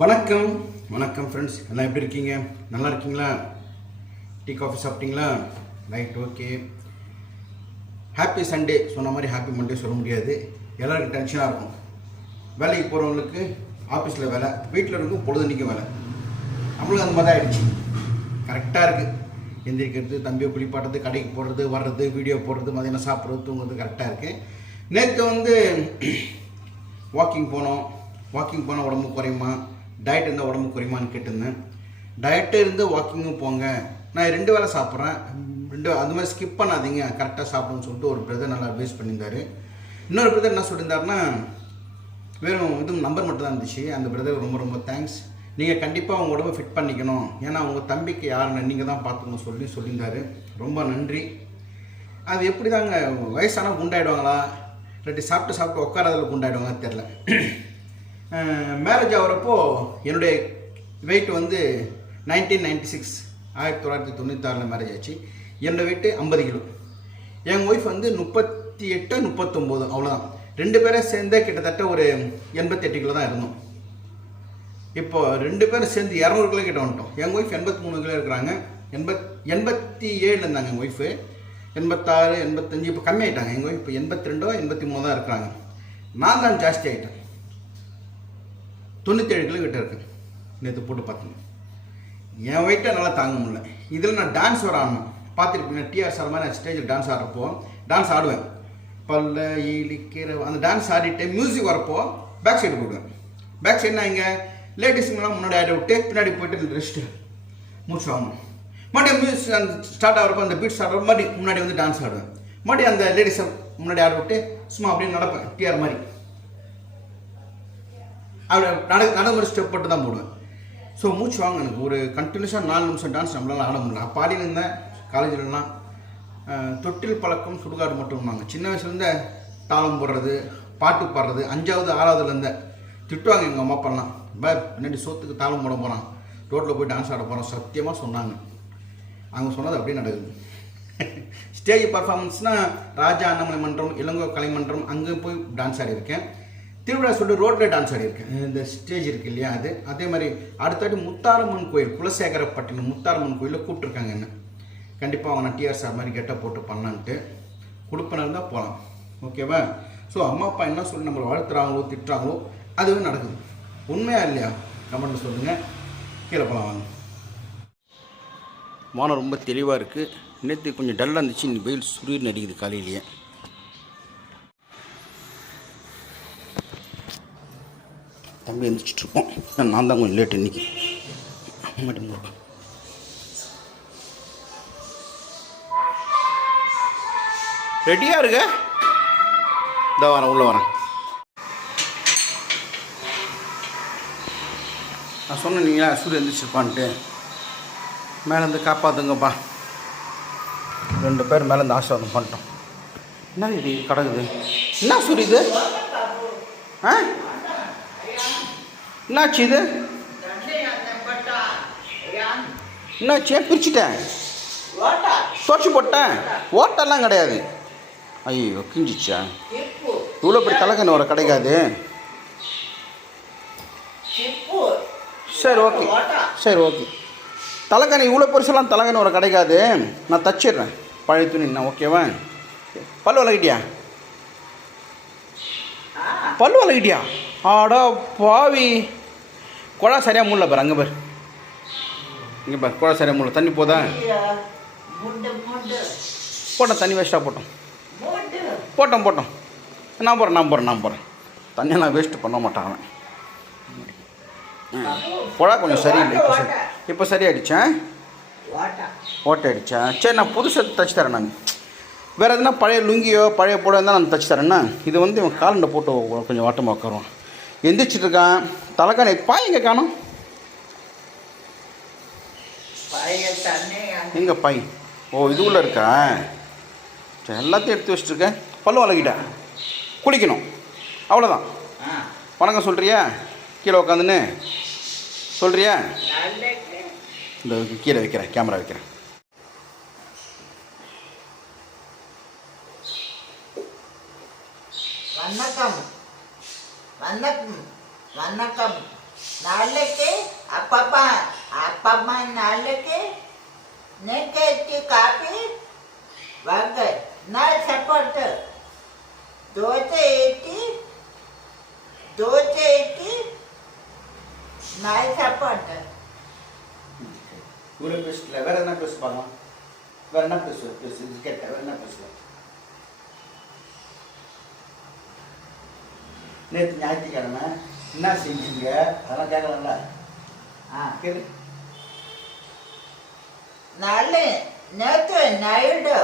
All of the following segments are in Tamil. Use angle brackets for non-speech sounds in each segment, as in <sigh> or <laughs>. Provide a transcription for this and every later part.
வணக்கம். வணக்கம் ஃப்ரெண்ட்ஸ் எல்லாம் எப்படி இருக்கீங்க? நல்லா இருக்கீங்களா? டீ காஃபி சாப்பிட்டீங்களா? ரைட் ஓகே ஹாப்பி சண்டே சொன்ன மாதிரி ஹாப்பி மண்டே சொல்ல முடியாது. எல்லாருக்கும் டென்ஷனாக இருக்கும். வேலைக்கு போகிறவங்களுக்கு ஆஃபீஸில் வேலை வீட்டில் இருக்கும் பொழுதுனிக்கும் வேலை. நம்மளும் அந்த மாதிரி தான் கரெக்டாக இருக்குது எந்திரிக்கிறது தம்பியை குளிப்பாட்டுறது கடைக்கு போடுறது வர்றது வீடியோ போடுறது மதியானம் சாப்பிட்றது தூங்குறது கரெக்டாக இருக்குது நேற்று வந்து <clears throat> வாக்கிங் போனோம். வாக்கிங் போனால் உடம்பு குறையுமா? டயட் இருந்தால் உடம்பு குறையுமான்னு கேட்டிருந்தேன். டயட்டு இருந்து வாக்கிங்கும் போங்க. நான் ரெண்டு வேளை சாப்பிட்றேன். ரெண்டு அது மாதிரி ஸ்கிப் பண்ணாதீங்க. கரெக்டாக சாப்பிடுன்னு சொல்லிட்டு ஒரு பிரதர் நல்லா அட்வைஸ் பண்ணியிருந்தாரு. இன்னொரு பிரதர் என்ன சொல்லியிருந்தாருன்னா வெறும் இது நம்பர் மட்டும் தான் இருந்துச்சு. அந்த பிரதர் ரொம்ப ரொம்ப தேங்க்ஸ் நீங்கள் கண்டிப்பாக உங்கள் உடம்பு ஃபிட் பண்ணிக்கணும். ஏன்னா உங்கள் தம்பிக்கு யாருன்னு நீங்கள் தான் பார்த்துக்கணும் சொல்லி சொல்லியிருந்தாரு. ரொம்ப நன்றி. அது எப்படி தாங்க வயசானால் குண்டாயிடுவாங்களா? இல்லாட்டி சாப்பிட்டு சாப்பிட்டு உட்காரதில் குண்டாயிடுவாங்க தெரில மேரேஜ் ஆகிறப்போ என்னுடைய வெயிட் வந்து நைன்டீன் நைன்டி சிக்ஸ் ஆயிரத்தி தொள்ளாயிரத்தி தொண்ணூத்தாறில் மேரேஜ் ஆச்சு. என்னோட வெயிட்டு ஐம்பது கிலோ. என் ஒய்ஃப் வந்து முப்பத்தி எட்டு முப்பத்தொம்போது அவ்வளோதான் ரெண்டு பேரும் சேர்ந்தே கிட்டத்தட்ட ஒரு எண்பத்தெட்டு கிலோ தான் இருந்தோம். இப்போ ரெண்டு பேரும் சேர்ந்து இரநூறு கிலோ கிட்ட வந்துட்டோம். எங்கள் ஒய்ஃப் எண்பத்தி மூணு கிலோ இருக்கிறாங்க. எண்பத் எண்பத்தி ஏழு இருந்தாங்க எங்கள் ஒய்ஃபு எண்பத்தாறு எண்பத்தஞ்சு இப்போ கம்மியாயிட்டாங்க. எங்கள் ஒய்ஃப் இப்போ எண்பத்தி ரெண்டோ எண்பத்தி மூணு தான் இருக்கிறாங்க. நான் தான் ஜாஸ்தி ஆகிட்டேன் தொண்ணூற்றேழு கிலோ கிட்ட இருக்குது நேற்று போட்டு பார்த்தேன் என் வெயிட்டை நல்லா தாங்க முடியல. இதில் நான் டான்ஸ் வர ஆடணும். பார்த்துருப்பீங்க டிஆர் சார் மாதிரி நான் ஸ்டேஜில் டான்ஸ் ஆடுறப்போ டான்ஸ் ஆடுவேன். பல்ல இழிக்கிற அந்த டான்ஸ் ஆடிட்டு மியூசிக் வரப்போ பேக் சைடு போடுவேன். பேக் சைடு நான் இங்கே லேடிஸுங்கெல்லாம் முன்னாடி ஆட விட்டு பின்னாடி போயிட்டு ரெஸ்ட்டு மூச்சு வாங்கணும். மறுபடியும் மியூசிக் அந்த ஸ்டார்ட் ஆகிறப்போ அந்த பீட் ஸ்டார்ட் மறுபடியும் முன்னாடி வந்து டான்ஸ் ஆடுவேன். மறுபடியும் அந்த லேடிஸை முன்னாடி ஆட விட்டு சும்மா அப்படியே நடப்பேன். டிஆர் மாதிரி. அப்படி நட நடைமுறை ஸ்டெப் போட்டு தான் போடுவேன். ஸோ மூச்சு வாங்க எனக்கு ஒரு கண்டினியூஸாக நாலு நிமிஷம் டான்ஸ் நம்மளால ஆட முடியல. பாடின்னு இருந்தேன். காலேஜிலலாம் தொட்டில் பழக்கம் சுடுகாடு மட்டும்வாங்க சின்ன வயசுலேருந்தே தாளம் போடுறது பாட்டு பாடுறது அஞ்சாவது ஆறாவதுலேருந்தே திட்டுவாங்க எங்கள் அம்மா அப்பாலாம். பே பின்னாடி சோத்துக்கு தாளம் போட போகிறான் ரோட்டில் போய் டான்ஸ் ஆட போகிறோம் சத்தியமாக சொன்னாங்க. அவங்க சொன்னது அப்படியே நடக்குது. <laughs> ஸ்டேஜ் பர்ஃபார்மன்ஸ்னால் ராஜா அண்ணாமலை மன்றம் இளங்கோ கலைமன்றம் அங்கே போய் டான்ஸ் ஆடியிருக்கேன். திருவிழா சொல்லிட்டு ரோட்டில் டான்ஸ் ஆடியிருக்கேன் இந்த ஸ்டேஜ் இருக்கு இல்லையா அது? அதே மாதிரி அடுத்தடுத்து முத்தாரம்மன் கோயில் குலசேகரப்பட்டினம் முத்தாரம்மன் கோயிலில் கூப்பிட்ருக்காங்க என்ன? கண்டிப்பாக அவங்க டிஆர் சார் மாதிரி கெட்ட போட்டு பண்ணலான்ட்டு கொடுப்பன இருந்தால் போகலாம் ஓகேவா ஸோ அம்மா அப்பா என்ன சொல்லி நம்மளை வாழ்த்துறாங்களோ திட்டுறாங்களோ அதுவே நடக்குது. உண்மையா இல்லையா? கமெண்ட்டில் சொல்லுங்கள் கீழே போகலாம் வாங்க. வானம் ரொம்ப தெளிவாக இருக்குது நேற்று கொஞ்சம் டல்லாக இருந்துச்சு. இன்னைக்கு வெயில் சுரீர் நடிக்குது காலையிலேயே. தம்பி எழுந்திரிச்சிட்ருக்கோம் நான் தான் கொஞ்சம் லேட் இன்றைக்கி மட்டும் ரெடியாக இருக்க? இந்த வரேன் உள்ளே வரேன். நான் சொன்னீங்களா சூரிய எழுந்திரிச்சிருப்பான்ட்டு மேலேருந்து காப்பாற்றுங்கப்பா ரெண்டு பேர் மேலேருந்து ஆசீர்வாதம் பண்ணிட்டோம். என்ன இது? கிடக்குது. என்ன சூரிய இது? ஆ? என்னாச்சு இது? என்னாச்சு? ஏன் பிரிச்சுட்டேன்? தோச்சு போட்டேன். ஓட்டெல்லாம் கிடையாது. ஐயோ கிஞ்சிச்சா? இவ்வளோ பெரிய தலைக்கண்ணு வர கிடைக்காது. சரி ஓகே. சரி ஓகே. தலைக்கணி இவ்வளோ பெருசெல்லாம் தலைக்கணி வர கிடைக்காது. நான் தச்சிடுறேன். பழைய துணி நான் ஓகேவா? பல்லு வளர்கிட்டியா பல்லு வளர்கிட்டியா ஆடா பாவி. குழா சரியாக மூடல பாரு அங்கே பாரு. இங்கே பாரு குழா சரியாக மூடல. தண்ணி போதா? போட்டோம் தண்ணி வேஸ்ட்டாக போட்டோம். போட்டோம் போட்டோம். நான் போகிறேன் நான் போகிறேன் நான் போகிறேன் தண்ணியை நான் வேஸ்ட்டு பண்ண மாட்டான் அவன். குழா கொஞ்சம் சரியில்லை இப்போ சரி. இப்போ சரியாயிடுச்சேன் ஓட்டை அடித்தேன் சரி நான் புதுசாக தச்சு தரேன் நான். வேறு எதுனா பழைய லுங்கியோ பழைய புடவை இருந்தால் நான் தச்சு தரேன்னா இது வந்து இவன் காலண்டை போட்டு கொஞ்சம் வாட்டமாக உட்காருவான். எந்திரிச்சிட்டு இருக்கான் தலைக்கான பாய் எங்கே காணும்? எங்கே பாய்? ஓ இது உள்ள இருக்கா? எல்லாத்தையும் எடுத்து வச்சுருக்கேன் பல்லு வளக்கிட்டேன் குளிக்கணும். அவ்வளோதான் வணக்கம் சொல்கிறியா கீழே உட்காந்துன்னு சொல்கிறியா இந்த கீழே வைக்கிறேன் கேமரா வைக்கிறேன். வணக்கம். வணக்கம் வணக்கம் நாளைக்கு அப்பப்பா அப்பம்மா நாளைக்கு நேற்று காப்பி வாங்க நான் சப்போர்ட்டு தோசை ஏற்றி தோசை ஏற்றி நான் சப்போர்ட்டு இவரு பேசல வேற என்ன பேச பார்க்கலாம் வேற என்ன பேசுவ பேசு இது கேட்ட வேற என்ன பேசுவ நேற்று ஞாயிற்றுக்கிழமை என்ன செஞ்சீங்க? அதெல்லாம் கேட்கலாம்ல ஆ கேளு. நாளை நேற்று நைடு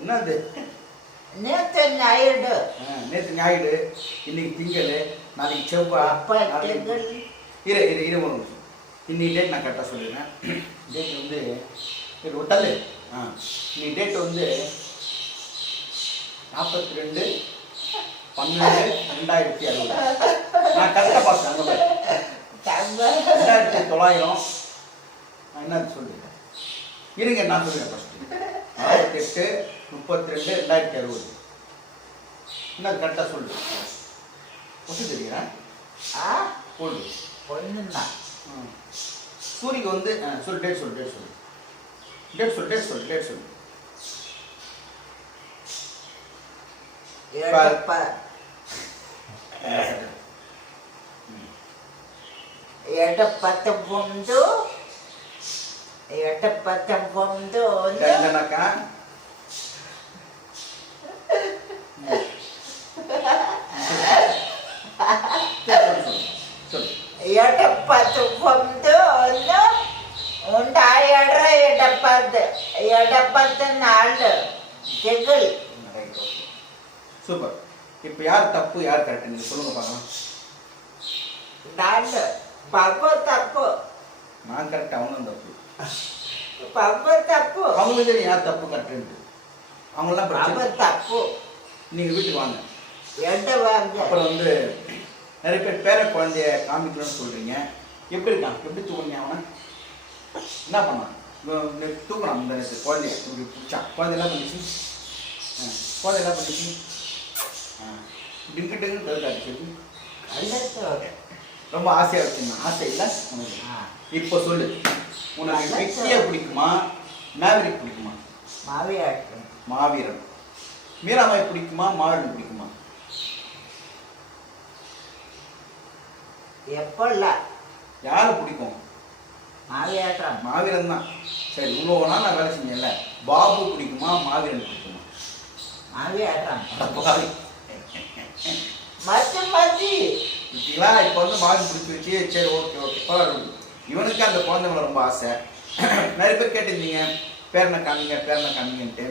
என்னது? நேற்று நைடு நேற்று ஞாயிறு. இன்னைக்கு திங்கள். நாளைக்கு செவ்வாய். அப்பா இரு இரு இரு ஒரு நிமிஷம். இன்னைக்கு டேட் நான் கரெக்டாக சொல்லிடுறேன். டேட் வந்து ஒட்டல் ஆ இன்னைக்கு டேட் வந்து நாற்பத்தி ரெண்டு பன்னெண்டு ரெண்டாயிரத்தி அறுபது. நான் கரெக்டாக பார்த்தேன் அங்கே ரெண்டாயிரத்தி தொள்ளாயிரம். நான் என்ன சொல்லிடுறேன் இருங்க நான் சொல்லுறேன் ஃபஸ்ட்டு நாற்பத்தெட்டு முப்பத்தி ரெண்டு ரெண்டாயிரத்தி அறுபது. என்ன கரெக்டாக சொல்லு. கொசு தெரியுறேன் ஆ? போடு ஒன்றுதான் சூரிக்கு வந்து ஆ, சொல்லு டேட் சொல்லு டேட் சொல்லு. டேட் சொல்லு டேட் சொல்லு டேட் சொல்லு. ಎಡಪತ್ತೊಂದು ಎಡಪತ್ತೊಂದು ಗಂಡನಕ ಎಡಪತ್ತೊಂದು ಒಂದು ಉಂಡ ಎಡ್ರ ಎಡಪದ್ದು ಎಡಪತ್ತ ನಾಲ್ಕು ತೆಗಲ್ சூப்பர் இப்போ யார் தப்பு யார் கரெக்ட் நீங்கள் சொல்லுங்க பார்க்கலாம் நான் பர்வ தப்பு. நான் கரெக்ட் அவனும் தப்பு. பர்வ தப்பு. அவங்களும் தெரியும் யார் தப்பு கரெக்டுன்ட்டு அவங்களாம் பிரச்சனை. தப்பு. நீங்கள் வீட்டுக்கு வாங்க. எந்த வாங்க. அப்புறம் வந்து நிறைய பேர் பேர குழந்தைய காமிக்கணும்னு சொல்கிறீங்க எப்படி இருக்கான்? எப்படி தூக்குறீங்க என்ன பண்ணான் தூக்கணும் அந்த குழந்தைய இப்படி பிடிச்சான். குழந்தையெல்லாம் பண்ணிச்சு குழந்தையெல்லாம் பண்ணிச்சு டிங்கு டிங்கு பதில் அடிச்சது. ரொம்ப ஆசையாக வச்சுருந்தேன் ஆசை இல்லை. இப்போ சொல்லு. உனக்கு வெற்றியை பிடிக்குமா? மேவரி பிடிக்குமா? மாவீரன் மாவீரன். மீராமாய் பிடிக்குமா? மாவீரன் பிடிக்குமா? எப்போ இல்லை. யாரை பிடிக்கும்? மாவீரன் மாவீரன் தான். சரி இவ்வளோ நாள் நான் வேலை செஞ்சேன்ல. பாபு பிடிக்குமா? மாவீரன் பிடிக்குமா? மாவீரன் மச்சி இப்போ வந்து மார்க் பிடிச்சிருச்சு சரி ஓகே ஓகே பரவாயில்ல இவனுக்கு அந்த குழந்தை ரொம்ப ஆசை. நிறைய பேர் கேட்டிருந்தீங்க. பேரனை காமிங்க பேரனை காமிங்கன்ட்டு.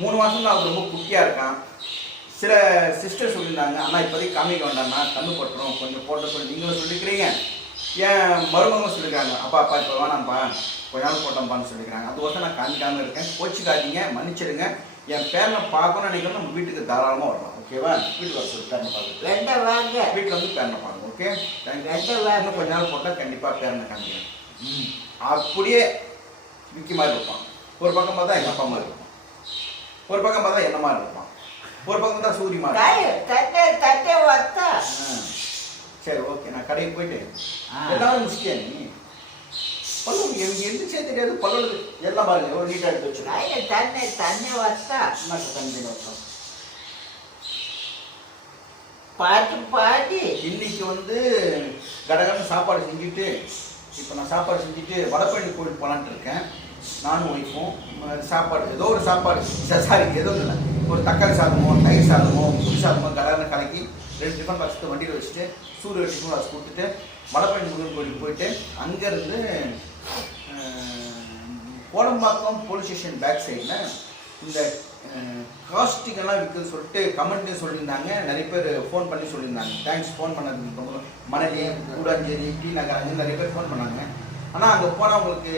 மூணு மாதம் தான் அவன் ரொம்ப குட்டியாக இருக்கான். சில சிஸ்டர் சொல்லியிருந்தாங்க. ஆனால் இப்போதைக்கு காமிக்க வேண்டாம்னா கண்ணு போட்டுரும் கொஞ்சம் போட்ட சொல்லி. நீங்களும் சொல்லிக்கிறீங்க. என் மருமகம் சொல்லியிருக்காங்க அப்பா அப்பா இப்போ வேணாம்ப்பா. கொஞ்ச நாள் போட்டோம்ப்பான்னு சொல்லியிருக்காங்க அது ஒருத்தர் நான் காமிக்காமல் இருக்கேன். கோச்சிக்காதீங்க. மன்னிச்சிடுங்க. என் பேரனை பார்க்கணும்னு நினைக்கிறோம் நம்ம வீட்டுக்கு தாராளமாக வரலாம். ஓகேவா வீட்டுக்கு வர சொல்லு பேரனை பார்க்க வெண்டை வாங்க வீட்டில் வந்து பேரனை பாருங்க ஓகே வெண்டை வாங்க கொஞ்ச நாள் போட்டால் கண்டிப்பாக பேரனை காமிக்கிறேன் அப்படியே விக்கி மாதிரி இருப்பான். ஒரு பக்கம் பார்த்தா எங்கள் அப்பா மாதிரி இருப்பான். ஒரு பக்கம் பார்த்தா என்ன மாதிரி இருப்பான். ஒரு பக்கம் பார்த்தா சூரிய மாதிரி சரி ஓகே நான் கடைக்கு போயிட்டு எல்லாரும் முடிச்சிட்டியா நீ? பல்லு எனக்கு எந்திரிச்சே தெரியாது பல்லு எல்லாம் பாருங்க ஒரு நீட்டாக எடுத்து வச்சு தண்ணி தண்ணி வச்சா தண்ணி வச்சோம் பாட்டு பாட்டி இன்னைக்கு வந்து கடகடன்னு சாப்பாடு செஞ்சுட்டு இப்போ நான் சாப்பாடு செஞ்சுட்டு வடப்பள்ளி கோயில் போகலான்ட்டு இருக்கேன். நானும் ஒய்ஃபும். சாப்பாடு ஏதோ ஒரு சாப்பாடு. சாரி ஏதோ இல்லை. ஒரு தக்காளி சாதமோ தயிர் சாதமோ புளி சாதமோ கடகடன்னு கலக்கி ரெண்டு டிஃபன் பாக்ஸுக்கு வண்டியில் வச்சுட்டு சூரிய டிஃபன் பாக்ஸ் கொடுத்துட்டு வடப்பள்ளி முருகன் கோயிலுக்கு போயிட்டு அங்கேருந்து கோடம்பாக்கம் போலீஸ் ஸ்டேஷன் பேக் சைடில் இந்த காஸ்டிங்கெல்லாம் விற்குன்னு சொல்லிட்டு கமெண்ட்லேயும் சொல்லியிருந்தாங்க. நிறைய பேர் ஃபோன் பண்ணி சொல்லியிருந்தாங்க. தேங்க்ஸ் ஃபோன் பண்ணதுக்கு ரொம்ப மணலி கூடாஞ்சேரி டி நகர் அங்கே நிறைய பேர் ஃபோன் பண்ணாங்க. ஆனால் அங்கே போனால் உங்களுக்கு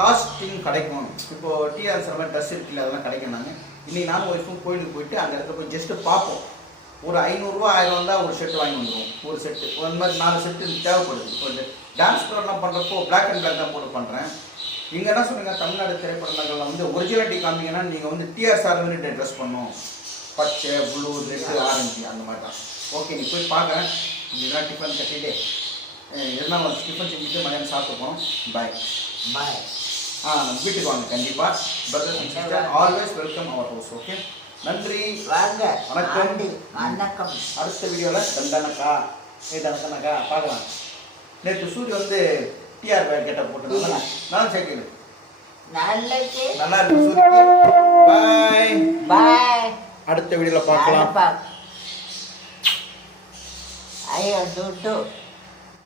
காஸ்டிங் கிடைக்கும். இப்போ டிஆர் சில மாதிரி ட்ரெஸ் இருக்குல்ல அதெல்லாம் கிடைக்கும்னாங்க இன்னைக்கு நானும் ஒய்ஃபும் கோயிலுக்கு போயிட்டு அந்த இடத்துல போய் ஜஸ்ட்டு பார்ப்போம். ஒரு ஐநூறுரூவா ஆயிரம் தான் ஒரு செட்டு வாங்கி வந்துடுவோம் ஒரு செட்டு ஒரு மாதிரி நாலு செட்டு தேவைப்படுது. இப்போ டான்ஸ் ப்ரோக்ராம் பண்ணுறப்போ பிளாக் அண்ட் பிளாக் தான் போட்டு பண்ணுறேன் இங்கே என்ன சொன்னீங்க தமிழ்நாடு திரைப்படங்கள்ல வந்து ஒரிஜினாலிட்டி காமிங்கன்னா நீங்கள் வந்து டிஆர் சார் வந்து ட்ரெஸ் பண்ணும் பச்சை ப்ளூ ரெட்டு ஆரஞ்சு அந்த மாதிரி தான் ஓகே நீ போய் பார்க்குறேன். இதெல்லாம் டிஃபன் கட்டிட்டு இருந்தாலும் டிஃபன் செஞ்சுட்டு மதியானம் சாப்பிட்டு போனோம் பாய் பாய் ஆ வீட்டுக்கு வாங்க. கண்டிப்பாக brothers and sister always welcome our house okay நன்றி. வாங்க. வணக்கம். வணக்கம். அடுத்த வீடியோவில் தண்டனக்கா? ஏ தண்டனக்கா? பார்க்கலாம். நேற்று சூரிய வந்து டிஆர் கேட்ட போட்டு. நான் நாளைக்கு நல்லா இருக்கு பாய் பாய் அடுத்த வீடியோவில் பார்க்கலாம். ஐயோ